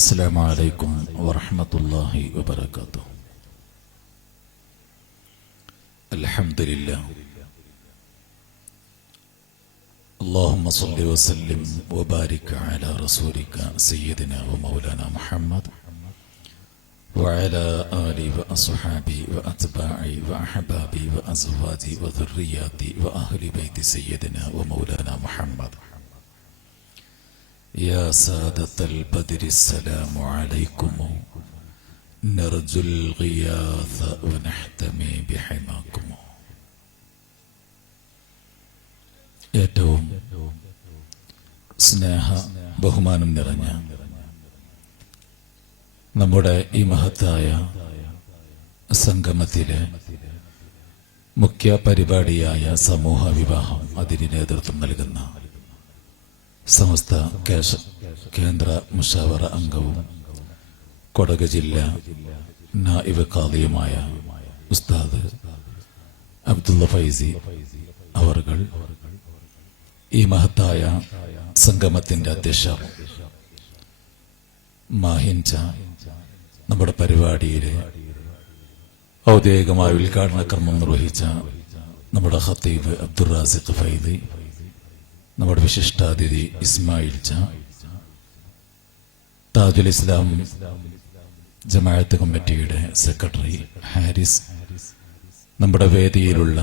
السلام عليكم ورحمة الله وبركاته. الحمد لله. اللهم صل وسلم وبارك على رسولك سيدنا ومولانا محمد وعلى آله وأصحابه وأتباعه وأحبابه وأزواجه وذرياته وأهل بيت سيدنا ومولانا محمد. يا سادة البدر السلام عليكم، نرجو الغياث ونحتمي بحماكم. ഏറ്റവും സ്നേഹ ബഹുമാനം നിറഞ്ഞ നമ്മുടെ ഈ മഹത്തായ സംഗമത്തിലെ മുഖ്യ പരിപാടിയായ സമൂഹ വിവാഹം അതിന് നേതൃത്വം നൽകുന്ന സമസ്ത കേന്ദ്ര മുഷാവറ അംഗവും കൊടക് ജില്ല നായിബ് ഖാദിയുമായ ഉസ്താദ് അബ്ദുള്ള ഫൈസി അവർകൾ, ഈ മഹത്തായ സംഗമത്തിന്റെ അധ്യക്ഷർ മാഹിൻച, നമ്മുടെ പരിപാടിയിലെ ഔദ്യോഗികമായ ഉദ്ഘാടന കർമ്മം നിർവഹിച്ച നമ്മുടെ ഖത്തീബ് അബ്ദുൾ റാസിഖ് ഫൈദി, നമ്മുടെ വിശിഷ്ടാതിഥി ഇസ്മായിൽ ച, താജുൽ ഇസ്ലാം ജമാഅത്ത് കമ്മിറ്റിയുടെ സെക്രട്ടറി ഹാരിസ്, നമ്മുടെ വേദിയിലുള്ള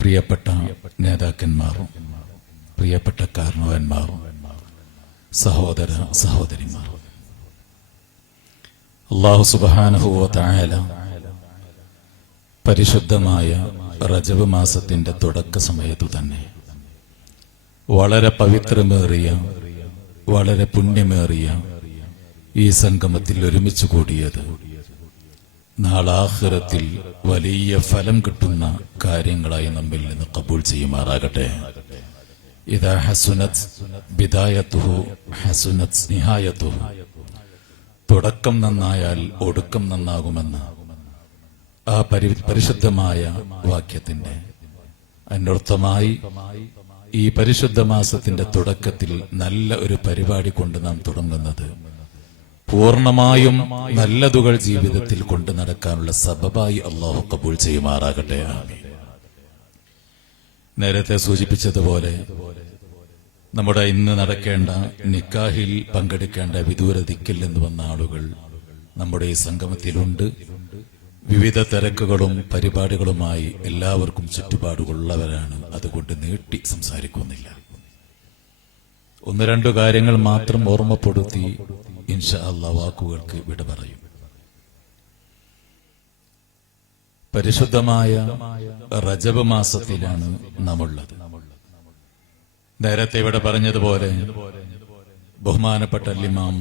പ്രിയപ്പെട്ട നേതാക്കന്മാരും പ്രിയപ്പെട്ട കാരണവന്മാരും സഹോദര സഹോദരിമാർ, അല്ലാഹു സുബ്ഹാനഹു വ തആല പരിശുദ്ധമായ റജബ് മാസത്തിന്റെ തുടക്ക സമയത്തു തന്നെ വളരെ പവിത്രമേറിയ വളരെ പുണ്യമേറിയ ഈ സംഗമത്തിൽ ഒരുമിച്ച് കൂടിയത് നാളാഖിറത്തിൽ വലിയ ഫലം കിട്ടുന്ന കാര്യങ്ങളായി നമ്മിൽ നിന്ന് ഖബൂൽ ചെയ്യുമാറാകട്ടെ. ഇദാ ഹസുനത് ബിദായത്തുഹു ഹസുനത് നിഹായത്തുഹു, തുടക്കം നന്നായാൽ ഒടുക്കം നന്നാകുമെന്ന് ആ പരിശുദ്ധമായ വാക്യത്തിന്റെ അന്വർത്ഥമായി ഈ പരിശുദ്ധ മാസത്തിന്റെ തുടക്കത്തിൽ നല്ല ഒരു പരിപാടി കൊണ്ട് നാം തുടങ്ങുന്നത് പൂർണ്ണമായും നല്ലതുകൾ ജീവിതത്തിൽ കൊണ്ടു നടക്കാനുള്ള സബബായി അല്ലാഹു ഖബൂൽ ചെയ്യുമാറാകട്ടെ. നേരത്തെ സൂചിപ്പിച്ചതുപോലെ നമ്മുടെ ഇന്ന് നടക്കേണ്ട നിക്കാഹിൽ പങ്കെടുക്കേണ്ട വിദൂര ദിക്കിൽ നിന്ന് വന്ന ആളുകൾ നമ്മുടെ ഈ സംഗമത്തിലുണ്ട്. വിവിധ തിരക്കുകളും പരിപാടികളുമായി എല്ലാവർക്കും ചുറ്റുപാടുകളുള്ളവരാണ്. അതുകൊണ്ട് നീട്ടി സംസാരിക്കുന്നില്ല. ഒന്ന് രണ്ടു കാര്യങ്ങൾ മാത്രം ഓർമ്മപ്പെടുത്തി ഇൻഷാ അല്ലാഹ് വാക്കുകൾക്ക് വിട പറയും. പരിശുദ്ധമായ റജബ് മാസത്തിലാണ് നാമുള്ളത്. നേരത്തെ ഇവിടെ പറഞ്ഞതുപോലെ ബഹുമാനപ്പെട്ട ഇമാം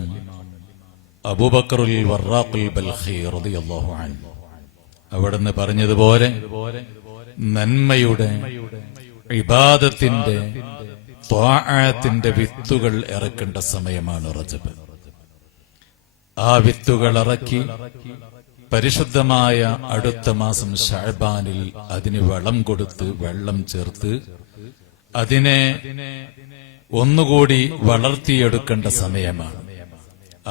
അബൂബക്കറുൽ വറാഖുൽ ബൽഖി റളിയല്ലാഹു അൻഹു അവിടുന്ന് പറഞ്ഞതുപോലെ നന്മയുടെ ഇബാദത്തിന്റെ ത്വാഅത്തിന്റെ വിത്തുകൾ ഇറക്കേണ്ട സമയമാണ് റജബ്. ആ വിത്തുകൾ ഇറക്കി പരിശുദ്ധമായ അടുത്ത മാസം ശഅബാനിൽ അതിന് വളം കൊടുത്ത് വെള്ളം ചേർത്ത് അതിനെ ഒന്നുകൂടി വളർത്തിയെടുക്കേണ്ട സമയമാണ്.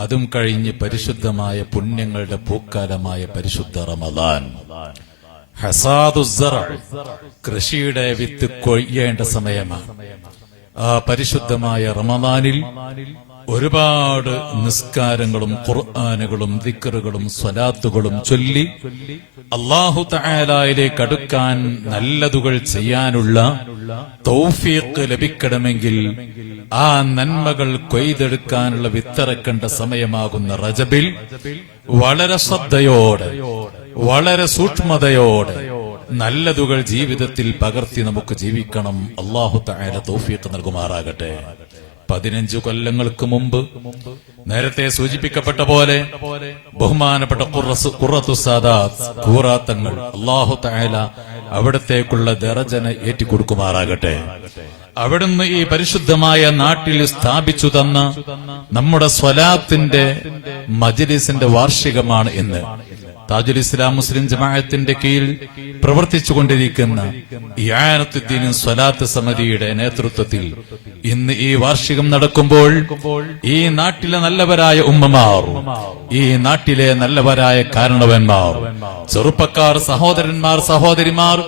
അതും കഴിഞ്ഞ് പരിശുദ്ധമായ പുണ്യങ്ങളുടെ പൂക്കാലമായ പരിശുദ്ധ റമദാൻ, ഹസാദുസ്സറ, കൃഷിയുടെ വിത്ത് കൊയ്യേണ്ട സമയമാണ്. ആ പരിശുദ്ധമായ റമദാനിൽ ഒരുപാട് നിസ്കാരങ്ങളും ഖുർആനുകളും ദിക്റുകളും സ്വലാത്തുകളും ചൊല്ലി അല്ലാഹു തആലയിലേക്ക് അടുക്കാൻ നല്ലതുകൾ ചെയ്യാനുള്ള തൗഫീഖ് ലഭിക്കണമെങ്കിൽ ആ നന്മകൾ കൊയ്തെടുക്കാനുള്ള വിത്തിറക്കേണ്ട സമയമാകുന്ന റജബിൽ വളരെ ശ്രദ്ധയോടെ വളരെ സൂക്ഷ്മതയോടെ നല്ലതുകൾ ജീവിതത്തിൽ പകർത്തി നമുക്ക് ജീവിക്കണം. അല്ലാഹു തആല തൗഫീഖ് നൽകുമാറാകട്ടെ. 15 കൊല്ലങ്ങൾക്ക് മുമ്പ് നേരത്തെ സൂചിപ്പിക്കപ്പെട്ട പോലെ ബഹുമാനപ്പെട്ട ഖുറത്തു സാദാത്ത് ഖൂറാത്തങ്ങൾ അല്ലാഹു തആല അവിടത്തേക്കുള്ള ദറജനെ ഏറ്റിക്കൊടുക്കുമാറാകട്ടെ. അവിടുന്ന് ഈ പരിശുദ്ധമായ നാട്ടിൽ സ്ഥാപിച്ചു തന്ന നമ്മുടെ സ്വലാത്തിന്റെ മജ്ലിസിന്റെ വാർഷികമാണ് ഇന്ന്. താജുൽ ഇസ്ലാം മുസ്ലിം ജമാഅത്തിന്റെ കീഴിൽ പ്രവർത്തിച്ചുകൊണ്ടിരിക്കുന്ന ഇആനത്തുദ്ദീൻ സ്വലാത്ത് സമിതിയുടെ നേതൃത്വത്തിൽ ഇന്ന് ഈ വാർഷികം നടക്കുമ്പോൾ ഈ നാട്ടിലെ നല്ലവരായ ഉമ്മമാർ, ഈ നാട്ടിലെ നല്ലവരായ കാരണവന്മാർ, ചെറുപ്പക്കാർ, സഹോദരന്മാർ, സഹോദരിമാർ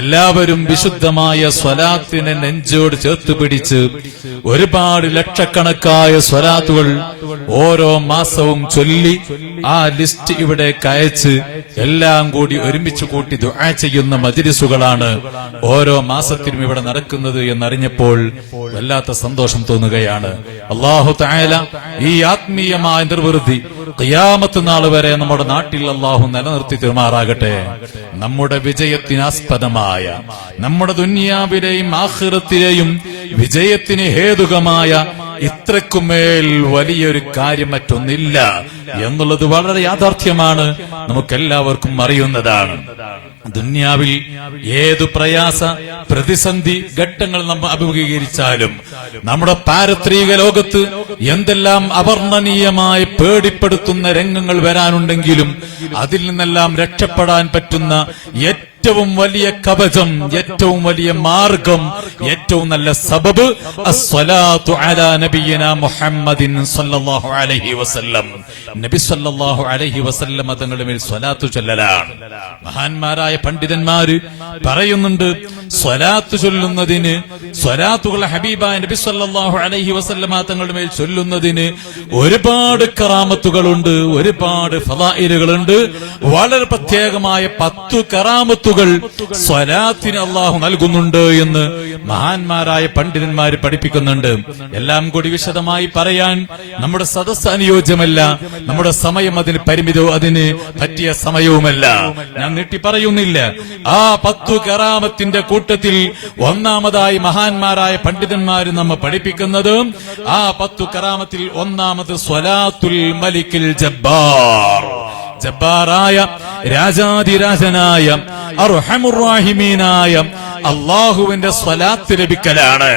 എല്ലാവരും വിശുദ്ധമായ സ്വലാത്തിനെ നെഞ്ചോട് ചേർത്ത് പിടിച്ച് ഒരുപാട് ലക്ഷക്കണക്കായ സ്വലാത്തുകൾ ഓരോ മാസവും ചൊല്ലി ആ ലിസ്റ്റ് ഇവിടെ അയച്ച് എല്ലാം കൂടി ഒരുമിച്ച് കൂട്ടി ദുആ ചെയ്യുന്ന മജ്‌ലിസുകളാണ് ഓരോ മാസത്തിലും ഇവിടെ നടക്കുന്നത് എന്നറിഞ്ഞപ്പോൾ വല്ലാത്ത സന്തോഷം തോന്നുകയാണ്. അല്ലാഹു തആല ഈ ആത്മീയമായ നിർവൃത്തി ഖിയാമത്ത് നാൾ വരെ നമ്മുടെ നാട്ടിൽ അല്ലാഹു നിലനിർത്തി തീർമാറാകട്ടെ. നമ്മുടെ വിജയത്തിനാസ്പദമായ, നമ്മുടെ ദുനിയാവിലെയും ആഖിറത്തിലെയും വിജയത്തിന് ഹേതുകമായ ഇത്രക്കുമേൽ വലിയൊരു കാര്യം മറ്റൊന്നില്ല എന്നുള്ളത് വളരെ യാഥാർത്ഥ്യമാണ്, നമുക്കെല്ലാവർക്കും അറിയുന്നതാണ്. ദുനിയാവിൽ ഏതു പ്രയാസ പ്രതിസന്ധി ഘട്ടങ്ങൾ നമ്മൾ അഭിമുഖീകരിച്ചാലും, നമ്മുടെ പാരത്രിക ലോകത്ത് എന്തെല്ലാം അവർണ്ണനീയമായി പേടിപ്പെടുത്തുന്ന രംഗങ്ങൾ വരാനുണ്ടെങ്കിലും അതിൽ നിന്നെല്ലാം രക്ഷപ്പെടാൻ പറ്റുന്ന ഏറ്റവും വലിയ കവചം, ഏറ്റവും വലിയ മാർഗം, ഏറ്റവും നല്ല സബബ് അസ്സലാത്തു അലാ നബിയിനാ മുഹമ്മദിൻ സല്ലല്ലാഹു അലൈഹി വസല്ലം. നബി സല്ലല്ലാഹു അലൈഹി വസല്ലം തങ്ങളുടെ മേൽ സ്വലാത്ത് ചൊല്ലലാണ്. മഹാന്മാരായ പണ്ഡിതന്മാര് പറയുന്നുണ്ട്, സ്വലാത്ത് ചൊല്ലുന്നതിന്, സ്വലാത്തുകൾ ഹബീബായ നബി സല്ലല്ലാഹു അലൈഹി വസല്ലം തങ്ങളുടെ മേൽ ചൊല്ലുന്നതിന് ഒരുപാട് കറാമത്തുകളുണ്ട്, ഒരുപാട് ഫളായിലുകളുണ്ട്. വളരെ പ്രത്യേകമായ 10 കറാമത്തുകൾ സ്വലാത്തിന് അല്ലാഹു നൽകുന്നുണ്ട് എന്ന് മഹാന്മാരായ പണ്ഡിതന്മാര് പഠിപ്പിക്കുന്നുണ്ട്. എല്ലാം കൂടി വിശദമായി പറയാൻ നമ്മുടെ സദസ്സ് അനുയോജ്യമല്ല, നമ്മുടെ സമയം അതിന് പരിമിതവും അതിന് പറ്റിയ സമയവുമല്ല. ഞാൻ നീട്ടി പറയുന്നില്ല. ആ 10 കറാമത്തിന്റെ കൂട്ടത്തിൽ ഒന്നാമതായി മഹാന്മാരായ പണ്ഡിതന്മാര് നമ്മെ പഠിപ്പിക്കുന്നത്, ആ 10 കറാമത്തിൽ ഒന്നാമത് സ്വലാത്തുൽ മലിക്കിൽ ജബ്ബാർ, ജബ്ബാറായ രാജാധിരാജനായ അർഹമുർ-റഹീമീനായ അല്ലാഹുവിന്റെ സ്വലാത്ത് ലഭിക്കലാണ്.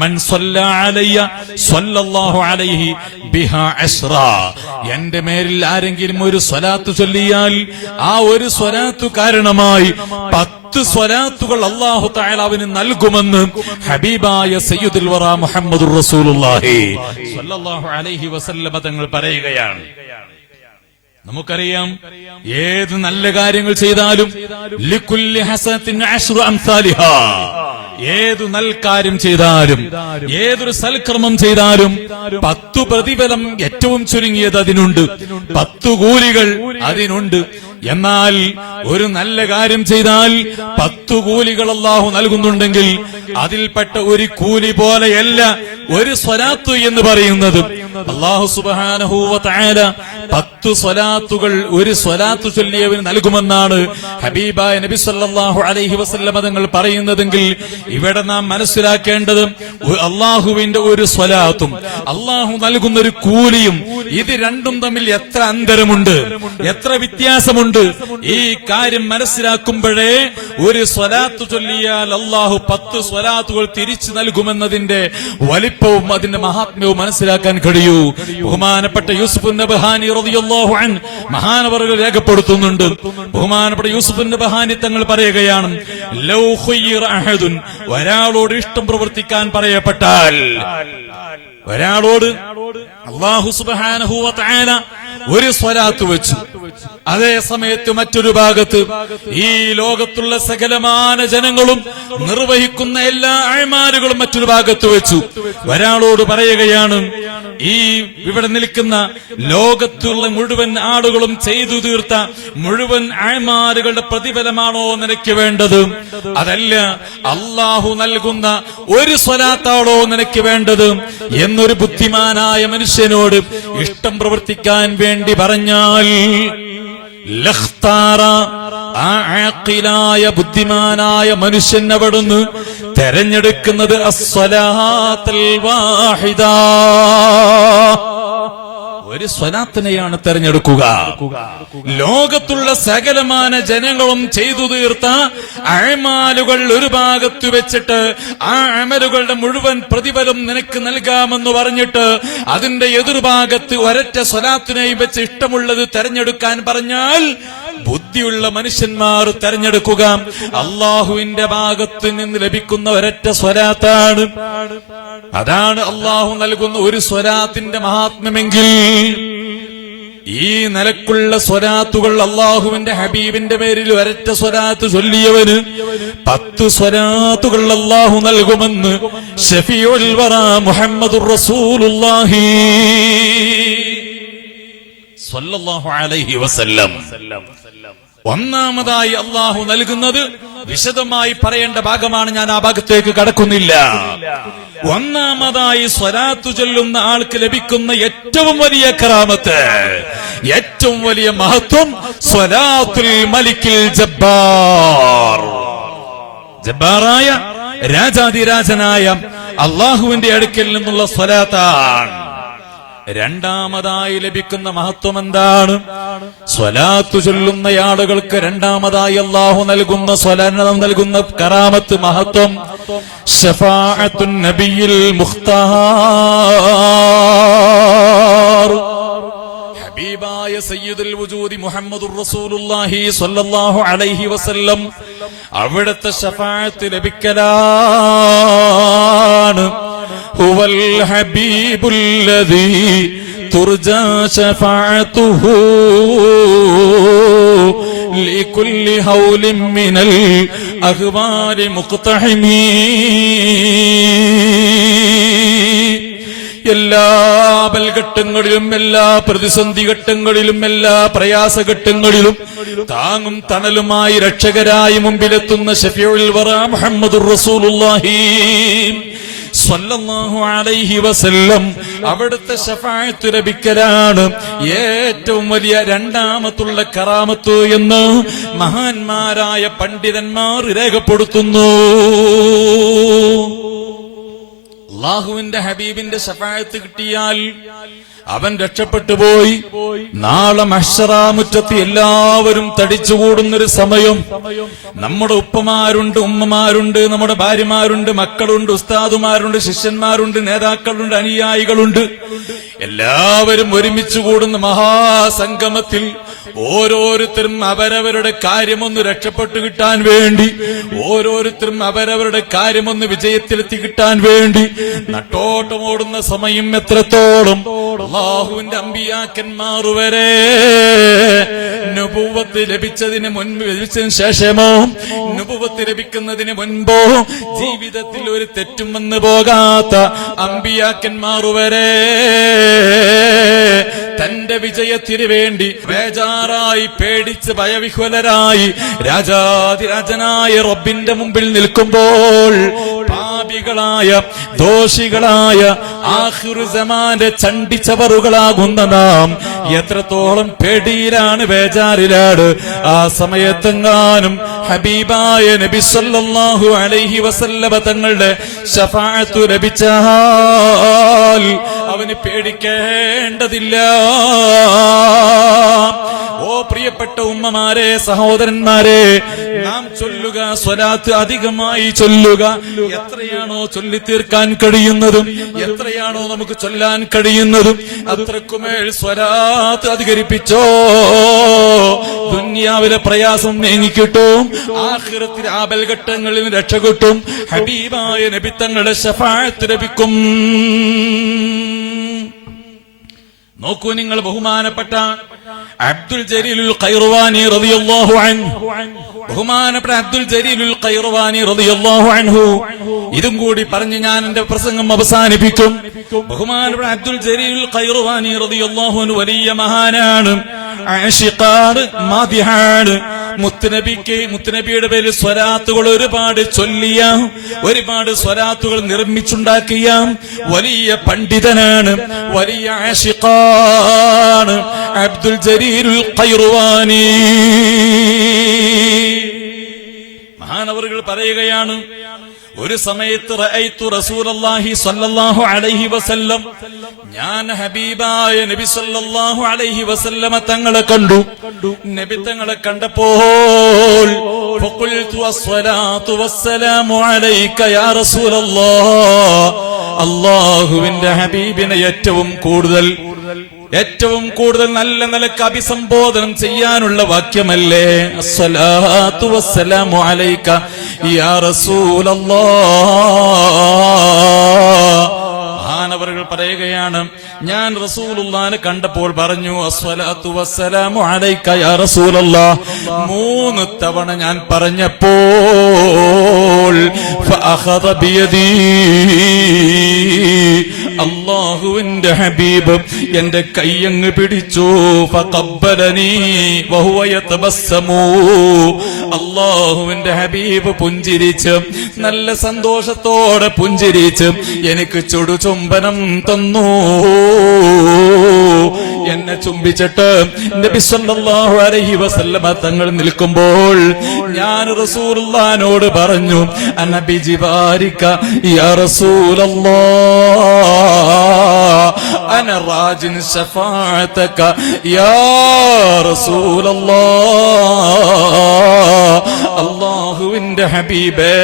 മൻ സ്വല്ല അലയ്യ സ്വല്ലല്ലാഹു അലൈഹി ബിഹാ അശ്റാ. എന്റെ മേലിൽ ആരെങ്കിലും ഒരു സ്വലാത്ത് ചൊല്ലിയാൽ ആ ഒരു സ്വലാത്തു കാരണമായി 10 സ്വലാത്തുകൾ അല്ലാഹു തആല അവന് നൽകുമെന്ന് ഹബീബായ സയ്യിദുൽ വറാ മുഹമ്മദുർ റസൂലുള്ളാഹി സ്വല്ലല്ലാഹു അലൈഹി വസല്ലം തങ്ങൾ പറയുകയാണ്. നമുക്കറിയാം, ഏത് നല്ല കാര്യങ്ങൾ ചെയ്താലും ലികുല്ലി ഹസനത്തിൻ അശ്റു അംസാലിഹാ, ഏതു നൽകാര്യം ചെയ്താലും, ഏതൊരു സൽക്കർമ്മം ചെയ്താലും 10 പ്രതിഫലം ഏറ്റവും ചുരുങ്ങിയത് അതിനുണ്ട്, 10 കൂലികൾ അതിനുണ്ട്. എന്നാൽ ഒരു നല്ല കാര്യം ചെയ്താൽ 10 കൂലികൾ അല്ലാഹു നൽകുന്നുണ്ടെങ്കിൽ അതിൽപ്പെട്ട ഒരു കൂലി പോലെയല്ല ഒരു സ്വലാത്ത് എന്ന് പറയുന്നത്. അല്ലാഹു സുബ്ഹാനഹു വ തആല 10 സ്വലാത്തുകൾ ഒരു സ്വലാത്ത് ചൊല്ലിയവന് നൽകുമെന്നാണ് ഹബീബായ നബി സല്ലല്ലാഹു അലൈഹി വസല്ലം തങ്ങൾ പറയുന്നതെങ്കിൽ ഇവിടെ നാം മനസ്സിലാക്കേണ്ടത്, അല്ലാഹുവിന്റെ ഒരു സ്വലാത്തും അല്ലാഹു നൽകുന്ന ഒരു കൂലിയും, ഇത് രണ്ടും തമ്മിൽ എത്ര അന്തരമുണ്ട്, എത്ര വ്യത്യാസമുണ്ട്. ഈ കാര്യം മനസ്സിലാക്കുമ്പോഴേ ഒരു സ്വലാത്ത് ചൊല്ലിയാൽ അല്ലാഹു 10 സ്വലാത്തുകൾ തിരിച്ചു നൽകുമെന്നതിന്റെ വലിപ്പവും അതിന്റെ മഹാത്മ്യവും മനസ്സിലാക്കാൻ കഴിയൂ. ബഹുമാനപ്പെട്ട യൂസുഫ് നബ്ഹാനി റളിയല്ലാഹു അൻഹു മഹാനവറുകൾ രേഖപ്പെടുത്തുന്നുണ്ട്. ബഹുമാനപ്പെട്ട യൂസുഫ് നബ്ഹാനി തങ്ങൾ പറയുകയാണ്, ലൗ ഖുയ്യിറ അഹദുൻ, ഒരാളോട് ഇഷ്ടം പ്രവർത്തിക്കാൻ പറയപ്പെട്ടാൽ, ഒരാളോട് അല്ലാഹു സുബ്ഹാനഹു വ തആല ഒരു സ്വലാത്ത് വെച്ചു, അതേ സമയത്ത് മറ്റൊരു ഭാഗത്ത് ഈ ലോകത്തുള്ള സകലമാന ജനങ്ങളും നിർവഹിക്കുന്ന എല്ലാ അഅ്മാലുകളും മറ്റൊരു ഭാഗത്ത് വെച്ചു. ഒരാളോട് പറയുകയാണ്, ഈ ഇവിടെ നിൽക്കുന്ന ലോകത്തുള്ള മുഴുവൻ ആളുകളും ചെയ്തു തീർത്ത മുഴുവൻ അഅ്മാലുകളുടെ പ്രതിഫലമാണോ നിനക്ക് വേണ്ടത്, അതല്ല അല്ലാഹു നൽകുന്ന ഒരു സ്വലാത്താണോ നിനക്ക് വേണ്ടത് എന്നൊരു ബുദ്ധിമാനായ മനുഷ്യനോട് ഇഷ്ടം പ്രവർത്തിക്കാൻ വേണ്ടി പറഞ്ഞാൽ, ലഖ്താറ, ആ ആഖിലായ ബുദ്ധിമാനായ മനുഷ്യൻ അവിടുന്ന് തെരഞ്ഞെടുക്കുന്നത് അസ്സലാത്തുൽ വാഹിദ, ഒരു സ്വലാത്തിനെയാണ് തെരഞ്ഞെടുക്കുക. ലോകത്തുള്ള സകലമാന ജനങ്ങളും ചെയ്തു തീർത്ത അഅ്മാലുകൾ ഒരു ഭാഗത്ത് വെച്ചിട്ട് ആ അമലുകളുടെ മുഴുവൻ പ്രതിഫലം നിനക്ക് നൽകാമെന്ന് പറഞ്ഞിട്ട് അതിന്റെ എതിർഭാഗത്ത് ഒരൊറ്റ സ്വലാത്തിനെയും വെച്ച് ഇഷ്ടമുള്ളത് തെരഞ്ഞെടുക്കാൻ പറഞ്ഞാൽ ബുദ്ധിയുള്ള മനുഷ്യന്മാർ തെരഞ്ഞെടുക്കുക അള്ളാഹുവിന്റെ ഭാഗത്ത് നിന്ന് ലഭിക്കുന്ന ഒരൊറ്റ സ്വലാത്താണ്. അതാണ് അള്ളാഹു നൽകുന്ന ഒരു സ്വലാത്തിന്റെ മഹാത്മ്യമെങ്കിൽ ഈ നിലക്കുള്ള സ്വലാത്തുകൾ അള്ളാഹുവിന്റെ ഹബീബിന്റെ പേരിൽ ഒരൊറ്റ സ്വലാത്ത് ചൊല്ലിയവന് 10 സ്വലാത്തുകൾ അള്ളാഹു നൽകുമെന്ന് ശഫീഉൽ വറാ മുഹമ്മദുർ റസൂലുള്ളാഹി സ്വല്ലല്ലാഹു അലൈഹി വസല്ലം. ഒന്നാമതായി അള്ളാഹു നൽകുന്നത് വിശദമായി പറയേണ്ട ഭാഗമാണ്, ഞാൻ ആ ഭാഗത്തേക്ക് കടക്കുന്നില്ല. ഒന്നാമതായി സ്വലാത്ത് ചൊല്ലുന്ന ആൾക്ക് ലഭിക്കുന്ന ഏറ്റവും വലിയ കറാമത്ത്, ഏറ്റവും വലിയ മഹത്വം സ്വലാത്തുൽ മലിക്കിൽ ജബ്ബാർ, ജബ്ബാറായ രാജാതിരാജനായ അള്ളാഹുവിന്റെ അടുക്കൽ നിന്നുള്ള സ്വലാത്താണ്. രണ്ടാമതായി ലഭിക്കുന്ന മഹത്വം എന്താണ്? സ്വലാത്തു ചൊല്ലുന്ന ആളുകൾക്ക് രണ്ടാമതായി അല്ലാഹു നൽകുന്ന കറാമത്ത്, മഹത്വം ശഫാഅത്തുൻ നബിയിൽ മുഖ്താർ, ഹബീബായ സയ്യിദുൽ വജൂദി മുഹമ്മദുർ റസൂലുള്ളാഹി സ്വല്ലല്ലാഹു അലൈഹി വസല്ലം അവിടുത്തെ ശഫാഅത്ത് ലഭിക്കലാണ്. ഹുവൽ ഹബീബുല്ലദീ തുർജാ ശഫാഅതുഹു ലികുല്ലി ഹൗലിൻ മിനൽ അഹ്വാലി മുഖ്തഹിമീ. എല്ലാ ബൽഘട്ടങ്ങളിലും, എല്ലാ പ്രതിസന്ധി ഘട്ടങ്ങളിലും, എല്ലാ പ്രയാസഘട്ടങ്ങളിലും താങ്ങും തണലുമായി രക്ഷകരായി മുമ്പിലെത്തുന്ന ശഫീഉൽ വറാ മുഹമ്മദുർ റസൂലുള്ളാഹി സ്വല്ലല്ലാഹു അലൈഹി വസല്ലം അവിടുത്തെ ശഫാഅത്ത് ലഭിക്കലാണ് ഏറ്റവും വലിയ രണ്ടാമത്തുള്ള കറാമത്ത് എന്ന് മഹാന്മാരായ പണ്ഡിതന്മാർ രേഖപ്പെടുത്തുന്നു. അല്ലാഹുവിന്റെ ഹബീബിന്റെ ശഫാഅത്ത് കിട്ടിയാൽ അവൻ രക്ഷപ്പെട്ടു പോയി. നാളെ മഹ്ശറാ മുറ്റത്ത് എല്ലാവരും തടിച്ചുകൂടുന്നൊരു സമയം, നമ്മുടെ ഉപ്പമാരുണ്ട്, ഉമ്മമാരുണ്ട്, നമ്മുടെ ഭാര്യമാരുണ്ട്, മക്കളുണ്ട്, ഉസ്താദുമാരുണ്ട്, ശിഷ്യന്മാരുണ്ട്, നേതാക്കളുണ്ട്, അനുയായികളുണ്ട്, എല്ലാവരും ഒരുമിച്ച് കൂടുന്ന മഹാസംഗമത്തിൽ ഓരോരുത്തരും അവരവരുടെ കാര്യമൊന്ന് രക്ഷപ്പെട്ടു കിട്ടാൻ വേണ്ടി, ഓരോരുത്തരും അവരവരുടെ കാര്യമൊന്ന് വിജയത്തിലെത്തി കിട്ടാൻ വേണ്ടി നട്ടോട്ടമോടുന്ന സമയം എത്രത്തോളം അല്ലാഹുവിന്റെ അമ്പിയാക്കന്മാർ വരെ നുബുവത്ത് ലഭിച്ചതിന് ശേഷമോ നുബുവത്ത് ലഭിക്കുന്നതിന് മുൻപോ ജീവിതത്തിൽ ഒരു തെറ്റും വന്നു പോകാത്ത അമ്പിയാക്കന്മാർ വരെ തന്റെ വിജയത്തിന് വേണ്ടി ബേജാറായി, പേടിച്ച് ഭയവിഹ്വലരായി രാജാതിരാജനായ റബ്ബിന്റെ മുമ്പിൽ നിൽക്കുമ്പോൾ പാപികളായ, ദോഷികളായ ആഖിറു സമാന്റെ ചണ്ടിച്ചവറുകളാകുന്ന നാം എത്രത്തോളം പേടിയിലാണ്, ബേജാറിലാണ്. ആ സമയത്തെങ്ങാനും ഹബീബായ നബി സല്ലല്ലാഹു അലൈഹി വസല്ലമ തങ്ങളുടെ ശഫാഅത്ത് ലഭിച്ചാൽ അവന് പേടിക്കേണ്ടതില്ല. ഓ പ്രിയപ്പെട്ട ഉമ്മമാരെ, സഹോദരന്മാരെ, നാം ചൊല്ലുക സ്വലാത്ത്, അധികമായി ചൊല്ലുക. എത്രയാണോ ചൊല്ലിത്തീർക്കാൻ കഴിയുന്നതും എത്രയാണോ നമുക്ക് ചൊല്ലാൻ കഴിയുന്നതും അത്രക്കുമേൽ സ്വലാത്ത് അധികരിപ്പിച്ചോ. ദുനിയാവിലെ പ്രയാസം നീങ്ങിക്കിട്ടും, ആഖിറത്തിൽ ആപൽഘട്ടങ്ങളിൽ രക്ഷ കിട്ടും, ഹബീബായ നബി തങ്ങളുടെ ശഫാഅത്ത് ലഭിക്കും. നോക്കൂ നിങ്ങൾ, ബഹുമാനപ്പെട്ട അബ്ദുൽ ജലീലുൽ ഖൈർവാനി റളിയല്ലാഹു അൻഹു, ബഹുമാനപ്പെട്ട അബ്ദുൽ ജലീലുൽ ഖൈർവാനി റളിയല്ലാഹു അൻഹു, ഇതും കൂടി പറഞ്ഞ് ഞാൻ എന്റെ പ്രസംഗം അവസാനിപ്പിക്കും. ബഹുമാനപ്പെട്ട അബ്ദുൽ ജലീലുൽ ഖൈർവാനി റളിയല്ലാഹു അൻഹു വലിയ മഹാനാണ്, ആശിഖാണ്, മാദിഹാണ്. മുത്തുനബിയുടെ പേരിൽ സ്വലാത്തുകൾ ഒരുപാട് ചൊല്ലിയ, ഒരുപാട് സ്വലാത്തുകൾ നിർമ്മിച്ചുണ്ടാക്കിയ വലിയ പണ്ഡിതനാണ്, വലിയ ആശിഖാണ് അബ്ദുൽ ജലീലുൽ ഖൈർവാനി. മഹാനവറുകൾ പറയുകയാണ്, ഒരു സമയത്ത് റഅയ്തു റസൂലുള്ളാഹി സ്വല്ലല്ലാഹു അലൈഹി വസല്ലം, ഞാൻ ഹബീബായ നബി സ്വല്ലല്ലാഹു അലൈഹി വസല്ലമ തങ്ങളെ കണ്ടു. നബി തങ്ങളെ കണ്ടപ്പോൾ ഫഖുൽതു അസ്സലാത്തു വസ്സലാമു അലൈക യാ റസൂലല്ലാഹ്, അല്ലാഹുവിന്റെ ഹബീബിനെ ഏറ്റവും കൂടുതൽ ഏറ്റവും കൂടുതൽ നല്ല നിലക്ക് അഭിസംബോധനം ചെയ്യാനുള്ള വാക്യമല്ലേ അസ്സലാത്തു വസ്സലാമു അലൈക യാ റസൂലല്ലാഹ്. മഹാനവറുകൾ പറയുകയാണ്, ഞാൻ റസൂലുള്ളാഹിനെ കണ്ടപ്പോൾ പറഞ്ഞു അസ്സലാത്തു വസ്സലാമു അലൈക യാ റസൂലല്ലാഹ്. 3 തവണ ഞാൻ പറഞ്ഞപ്പോൾ ഫഅഖദ ബിയദി, അല്ലാഹുവിന്റെ ഹബീബ് എന്റെ കൈയങ്ങ് പിടിച്ചു. ഫഖബ്ബലനി വഹുവ യതബസ്സമു, അല്ലാഹുവിന്റെ ഹബീബ് പുഞ്ചിരിച്ച് നല്ല സന്തോഷത്തോടെ പുഞ്ചിരിച്ച് എനിക്ക് ചുടുചുംബനം തന്നു. എന്നെ ചുംബിച്ചിട്ട് നബി സല്ലല്ലാഹു അലൈഹി വസല്ലമ തങ്ങൾ നിൽക്കുമ്പോൾ ഞാൻ റസൂലുള്ളാഹിനോട് പറഞ്ഞു അനബി ജിബാരിക യാ റസൂലല്ലാഹ് അന റാജിൻ ശഫാഅതക യാ റസൂലല്ലാഹ്. അല്ലാഹുവിന്റെ ഹബീബേ,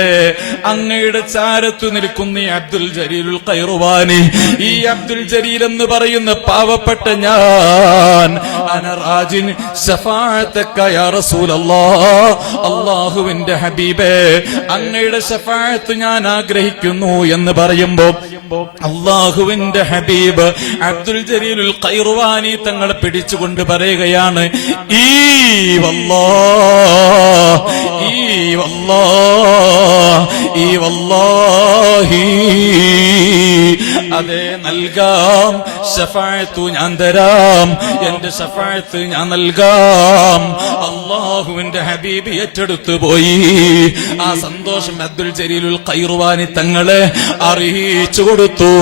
അങ്ങയുടെ ചാരത്തു നിൽക്കുന്ന ഈ അബ്ദുൽ ജലീലുൽ ഖൈറുവാനി, ഈ അബ്ദുൽ ജലീൽ എന്ന് പറയുന്ന പാവപ്പെട്ട ഞാൻ അന റാജിൻ ശഫാഅതക യാ റസൂലല്ലാഹ്, അല്ലാഹുവിന്റെ ഹബീബേ അങ്ങയുടെ ശഫാഅത്ത് ഞാൻ ആഗ്രഹിക്കുന്നു എന്ന് പറയുമ്പോൾ അല്ലാഹുവിന്റെ ഹബീബ് അബ്ദുൽ ജലീലുൽ ഖൈറുവാനി തങ്ങളെ പിടിച്ചുകൊണ്ട് പറയുകയാണ് ഈ വല്ലാഹി, അതെ നൽകാം, ശഫാഅത്ത് ഞാൻ തരാം, എന്റെ ശഫാഅത്ത് ഞാൻ നൽകാം. അല്ലാഹുവിന്റെ ഹബീബ് ഏറ്റെടുത്തു പോയി. ആ സന്തോഷം അബ്ദുൽ ജലീലുൽ ഖൈറുവാനി തങ്ങളെ അറിയിച്ചു കൊടുത്തു.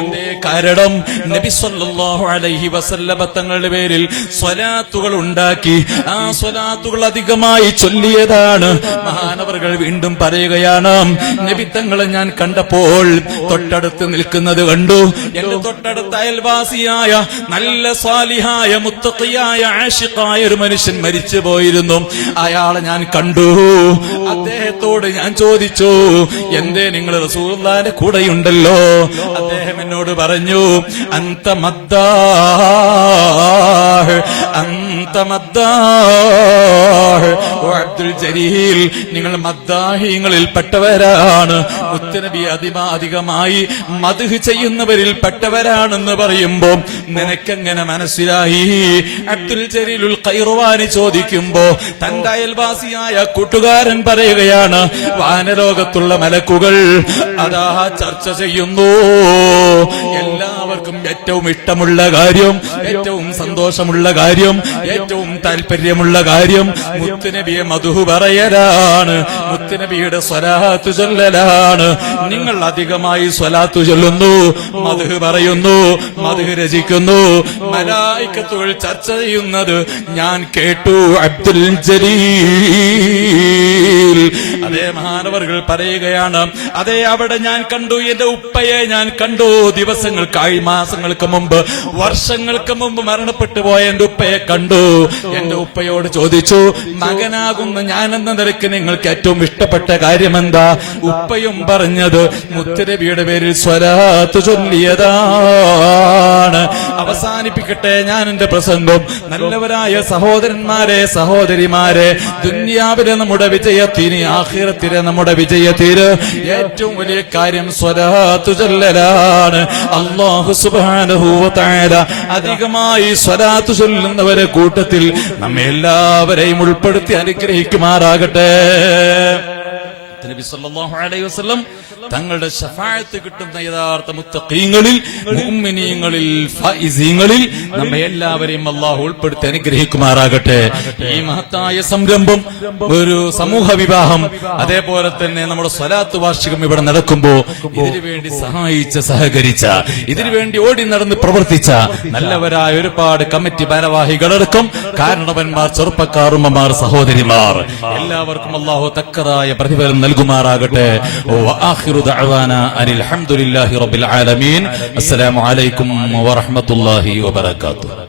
എന്തേ കാരണം? നബി സല്ലല്ലാഹു അലൈഹി വസല്ലമ തങ്ങളുടെ പേരിൽ സ്വലാത്തുകൾ ഉണ്ടാക്കി. ആ സ്വലാത്തുകൾ അധികമായി ചൊല്ലിയതാണ്. മഹാനവറുകൾ വീണ്ടും പറയുകയാണ്, നബി തങ്ങളെ ഞാൻ കണ്ടപ്പോൾ തൊട്ടടുത്ത് നിൽക്കുന്നത് കണ്ടു. എന്റെ തൊട്ടടുത്ത അയൽവാസിയായ നല്ല സാലിഹായ മുത്തഖിയായ ആശിഖായ ഒരു മനുഷ്യൻ മരിച്ചു പോയിരുന്നു. അയാളെ ഞാൻ കണ്ടു. അദ്ദേഹത്തോട് ഞാൻ ചോദിച്ചു, എന്തേ നിങ്ങൾ റസൂലുള്ളാഹിന്റെ കൂടെയുണ്ടല്ലോ? അദ്ദേഹം എന്നോട് പറഞ്ഞു, അന്ത മദ്ദാഹ്, അന്ത മദ്ദാഹ്. ഓ അബ്ദുൽ ജലീൽ, നിങ്ങൾ മദ്ദാഹിങ്ങളിൽ പെട്ടവരാണ്. മുത്തുനബി അധികമായി മദ്ഹ് ചെയ്യുന്നവരിൽ പെട്ടവരാണെന്ന് പറയുമ്പോ നിനക്കെങ്ങനെ മനസ്സിലായി? അബ്ദുൽ ജലീലുൽ ഖൈറുവാനി ചോദിക്കുമ്പോ തന്റെ അയൽവാസിയായ കൂട്ടുകാരൻ പറയുകയാണ്, വാനലോകത്തുള്ള മലക്കുകൾ അതാ ചർച്ച ചെയ്യുന്നു. എല്ലാവർക്കും ഏറ്റവും ഇഷ്ടമുള്ള കാര്യം, ഏറ്റവും സന്തോഷമുള്ള കാര്യം, ഏറ്റവും താല്പര്യമുള്ള കാര്യം മുത്തുനബിയെ മദ്ഹ് പറയലാണ്, മുത്തുനബിയുടെ സ്വലാത്ത് ചൊല്ലലാണ്. നിങ്ങൾ അധികമായി സ്വലാത്ത് ചൊല്ലുന്നു, മദ്ഹ് പറയുന്നു, മദ്ഹ് രചിക്കുന്നു, മലായികത്തുകൾ ചർച്ച ചെയ്യുന്നത് ഞാൻ കേട്ടു. അബ്ദുൽ ജലീൽ, അതേ മഹാനവറുകൾ പറയുകയാണ്, അതേ അവിടെ ഞാൻ കണ്ടു, എന്റെ ഉപ്പയെ ഞാൻ കണ്ടു. ദിവസങ്ങൾക്കായി മാസങ്ങൾക്ക് മുമ്പ്, വർഷങ്ങൾക്ക് മുമ്പ് മരണപ്പെട്ടു പോയ എന്റെ ഉപ്പയെ കണ്ടു. എന്റെ ഉപ്പയോട് ചോദിച്ചു, മകനാകുന്ന ഞാൻ എന്ന നിലയ്ക്ക് നിങ്ങൾക്ക് ഏറ്റവും ഇഷ്ടപ്പെട്ട കാര്യമെന്താ? ഉപ്പയും പറഞ്ഞത് മുത്തുനബിയുടെ പേരിൽ സ്വലാത്ത് ചൊല്ലിയതാണ്. അവസാനിപ്പിക്കട്ടെ ഞാൻ എന്റെ പ്രസംഗം. നല്ലവരായ സഹോദരന്മാരെ, സഹോദരിമാരെ, ദുനിയാവിലെ നമ്മുടെ വിജയത്തിന്, ആഖിറത്തിലെ നമ്മുടെ വിജയത്തിന് ഏറ്റവും വലിയ കാര്യം സ്വലാത്ത് ചൊല്ലലാണ്. അല്ലാഹു സുബ്ഹാനഹു വ തആല അധികമായി സ്വലാത്ത് ചൊല്ലുന്നവരെ കൂട്ടത്തിൽ നമ്മെ എല്ലാവരെയും ഉൾപ്പെടുത്തി അനുഗ്രഹിക്കുമാറാകട്ടെ. നബി സല്ലല്ലാഹു അലൈഹി വസല്ലം തങ്ങളുടെ ശഫാഅത്ത് കിട്ടുന്ന യഥാർത്ഥ മുത്തഖീങ്ങളിൽ, മുഅ്മിനീങ്ങളിൽ, ഫൈസീങ്ങളിൽ നമ്മെ എല്ലാവരെയും അല്ലാഹു ഉൾപ്പെടുത്തി അനുഗ്രഹിക്കുമാറാകട്ടെ. ഈ മഹത്തായ സംരംഭം, ഒരു സമൂഹ വിവാഹം, അതേപോലെ തന്നെ നമ്മുടെ സ്വലാത്ത് വാർഷികം ഇവിടെ നടക്കുമ്പോ ഇതിനു വേണ്ടി സഹായിച്ച, സഹകരിച്ച, ഇതിനു വേണ്ടി ഓടി നടന്ന് പ്രവർത്തിച്ച നല്ലവരായ ഒരുപാട് കമ്മിറ്റി ഭാരവാഹികളടക്കം കാരണവന്മാർ, ചെറുപ്പക്കാർ, ഉമ്മമാർ, സഹോദരിമാർ, എല്ലാവർക്കും അല്ലാഹു തക്കതായ പ്രതിഫലം നൽകുമാറാകട്ടെ. വആഖിറു ദഅവാനാ അനിൽ ഹംദുലില്ലാഹി റബ്ബിൽ ആലമീൻ. അസ്സലാമു അലൈക്കും വറഹ്മത്തുള്ളാഹി വബറകാതുഹു.